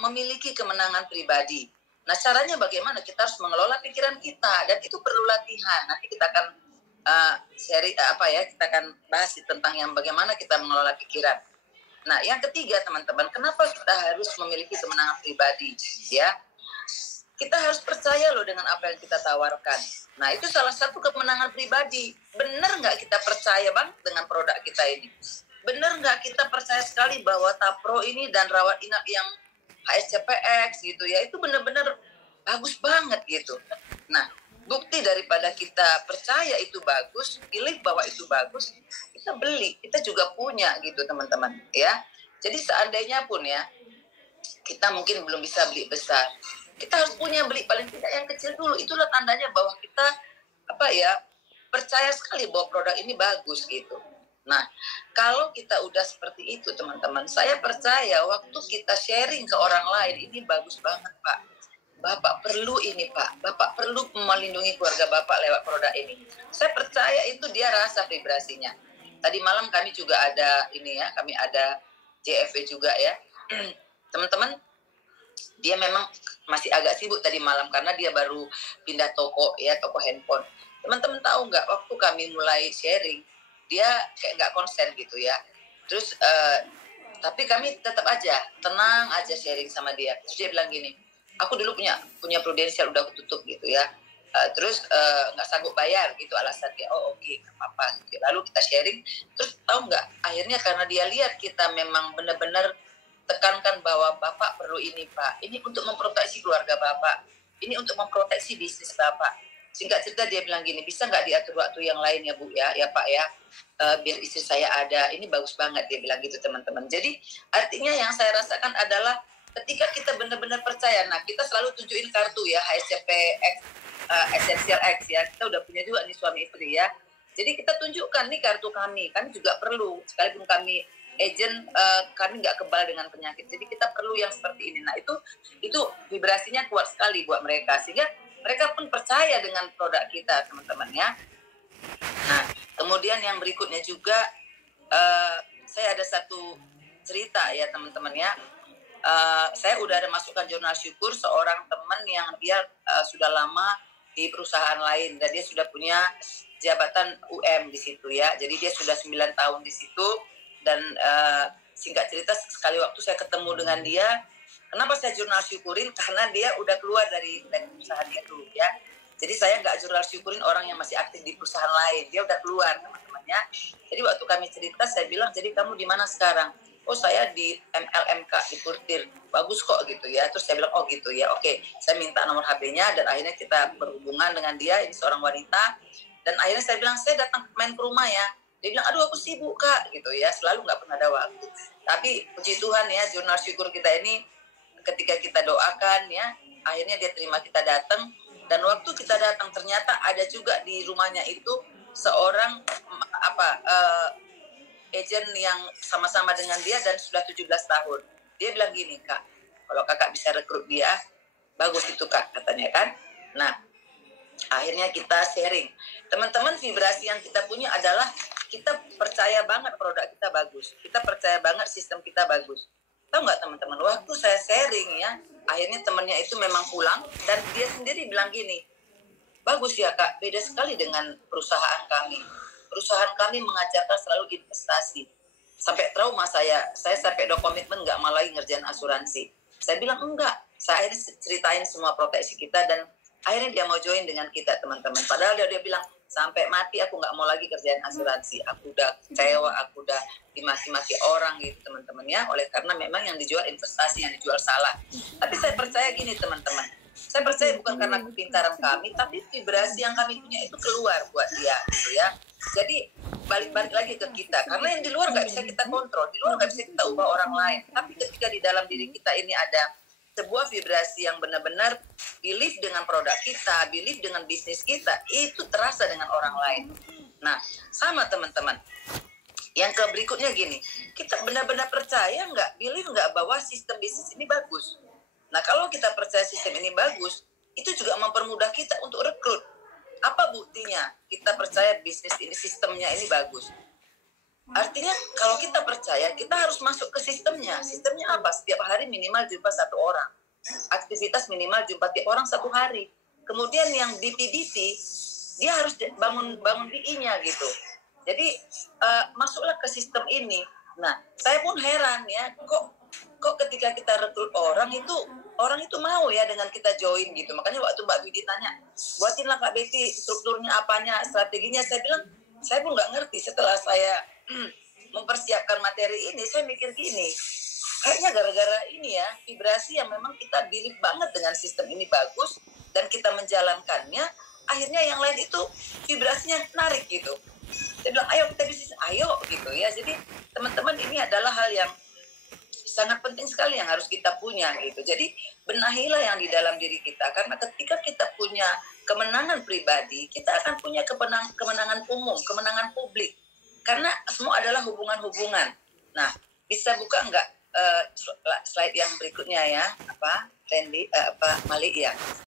memiliki kemenangan pribadi. Nah, caranya bagaimana? Kita harus mengelola pikiran kita dan itu perlu latihan. Nanti kita akan kita akan bahas tentang yang bagaimana kita mengelola pikiran. Nah, yang ketiga teman-teman, kenapa kita harus memiliki kemenangan pribadi? Ya, kita harus percaya loh dengan apa yang kita tawarkan. Nah, itu salah satu kemenangan pribadi. Benar nggak kita percaya banget dengan produk kita ini? Benar nggak kita percaya sekali bahwa Tapro ini dan rawat inap yang HSCPX gitu ya, itu benar-benar bagus banget gitu. Nah, bukti daripada kita percaya itu bagus, pilih bahwa itu bagus, kita beli, kita juga punya gitu teman-teman ya. Jadi seandainya pun ya, kita mungkin belum bisa beli besar, kita harus punya beli paling tidak yang kecil dulu. Itulah tandanya bahwa kita percaya sekali bahwa produk ini bagus gitu. Nah, kalau kita udah seperti itu teman-teman, saya percaya waktu kita sharing ke orang lain, ini bagus banget Pak. Bapak perlu ini Pak, Bapak perlu melindungi keluarga Bapak lewat produk ini. Saya percaya itu dia rasa vibrasinya. Tadi malam kami juga ada kami ada JFW juga ya. Teman-teman, dia memang masih agak sibuk tadi malam karena dia baru pindah toko handphone. Teman-teman tahu nggak, waktu kami mulai sharing, dia kayak nggak konsen gitu ya. Terus tapi kami tetap aja tenang aja sharing sama dia. Terus dia bilang gini, aku dulu punya prudensial udah aku tutup gitu ya. Terus nggak sanggup bayar gitu alasan dia. Oh oke, nggak apa-apa gitu. Lalu kita sharing. Terus tahu nggak, akhirnya karena dia lihat kita memang benar-benar tekankan bahwa Bapak perlu ini Pak. Ini untuk memproteksi keluarga Bapak. Ini untuk memproteksi bisnis Bapak. Singkat cerita dia bilang gini, bisa nggak diatur waktu yang lain ya Bu ya Pak ya, biar istri saya ada. Ini bagus banget dia bilang gitu teman-teman. Jadi artinya yang saya rasakan adalah ketika kita benar-benar percaya, nah kita selalu tunjukin kartu ya HSCPX, Essential X ya, kita udah punya juga nih suami istri ya. Jadi kita tunjukkan nih kartu kami juga perlu, sekalipun kami agent, kami nggak kebal dengan penyakit. Jadi kita perlu yang seperti ini. Nah itu vibrasinya kuat sekali buat mereka, sehingga mereka pun percaya dengan produk kita teman-teman ya. Nah kemudian yang berikutnya juga, saya ada satu cerita ya teman-teman ya. Saya udah ada masukkan jurnal syukur seorang teman yang dia sudah lama di perusahaan lain dan dia sudah punya jabatan UM di situ ya. Jadi dia sudah 9 tahun di situ dan singkat cerita sekali waktu saya ketemu dengan dia, kenapa saya jurnal syukurin? Karena dia udah keluar dari perusahaan itu ya. Jadi saya nggak jurnal syukurin orang yang masih aktif di perusahaan lain, dia udah keluar teman-temannya. Jadi waktu kami cerita saya bilang, jadi kamu di mana sekarang? Oh saya di MLMK di Purtir, bagus kok gitu ya. Terus saya bilang oh gitu ya, oke. Saya minta nomor HP-nya dan akhirnya kita berhubungan dengan dia, ini seorang wanita. Dan akhirnya saya bilang saya datang main ke rumah ya. Dia bilang aduh aku sibuk Kak gitu ya, selalu nggak pernah ada waktu. Tapi puji Tuhan ya, jurnal syukur kita ini ketika kita doakan ya, akhirnya dia terima kita datang. Dan waktu kita datang ternyata ada juga di rumahnya itu seorang agent yang sama-sama dengan dia dan sudah 17 tahun. Dia bilang gini, Kak, kalau kakak bisa rekrut dia, bagus itu Kak, katanya kan. Nah, akhirnya kita sharing. Teman-teman, vibrasi yang kita punya adalah kita percaya banget produk kita bagus. Kita percaya banget sistem kita bagus. Tahu nggak teman-teman, waktu saya sharing ya, akhirnya temannya itu memang pulang dan dia sendiri bilang gini, bagus ya Kak, beda sekali dengan perusahaan kami. Perusahaan kami mengajarkan selalu investasi. Sampai trauma saya sampai do komitmen nggak mau lagi ngerjain asuransi. Saya bilang enggak. Saya akhirnya ceritain semua proteksi kita dan akhirnya dia mau join dengan kita teman-teman. Padahal dia bilang sampai mati aku nggak mau lagi kerjain asuransi. Aku udah kecewa, aku udah dimaki-maki orang gitu teman-teman ya. Oleh karena memang yang dijual investasi, yang dijual salah. Tapi saya percaya gini teman-teman. Saya percaya bukan karena kepintaran kami, tapi vibrasi yang kami punya itu keluar buat dia gitu ya. Jadi balik-balik lagi ke kita, karena yang di luar nggak bisa kita kontrol, di luar nggak bisa kita ubah orang lain. Tapi ketika di dalam diri kita ini ada sebuah vibrasi yang benar-benar belief dengan produk kita, belief dengan bisnis kita, itu terasa dengan orang lain. Nah, sama teman-teman. Yang ke berikutnya gini, kita benar-benar percaya nggak, belief nggak bahwa sistem bisnis ini bagus. Nah, kalau kita percaya sistem ini bagus, itu juga mempermudah kita untuk rekrut. Apa buktinya? Kita percaya bisnis ini, sistemnya ini bagus. Artinya kalau kita percaya, kita harus masuk ke sistemnya. Sistemnya apa? Setiap hari minimal jumpa 1 orang. Aktivitas minimal jumpa tiap orang 1 hari. Kemudian yang DP, dia harus bangun DI-nya gitu. Jadi masuklah ke sistem ini. Nah, saya pun heran ya, kok ketika kita rekrut orang itu mau ya dengan kita join gitu. Makanya waktu Mbak Widi tanya, buatinlah Kak Betty strukturnya apanya, strateginya, saya bilang saya pun nggak ngerti. Setelah saya mempersiapkan materi ini, saya mikir gini, kayaknya gara-gara ini ya, vibrasi yang memang kita believe banget dengan sistem ini bagus dan kita menjalankannya, akhirnya yang lain itu vibrasinya narik gitu. Saya bilang ayo kita bisnis, ayo gitu ya. Jadi teman-teman, ini adalah hal yang sangat penting sekali yang harus kita punya gitu. Jadi benahilah yang di dalam diri kita, karena ketika kita punya kemenangan pribadi, kita akan punya kemenangan umum, kemenangan publik. Karena semua adalah hubungan-hubungan. Nah, bisa buka nggak slide yang berikutnya ya, Randy, Malik ya.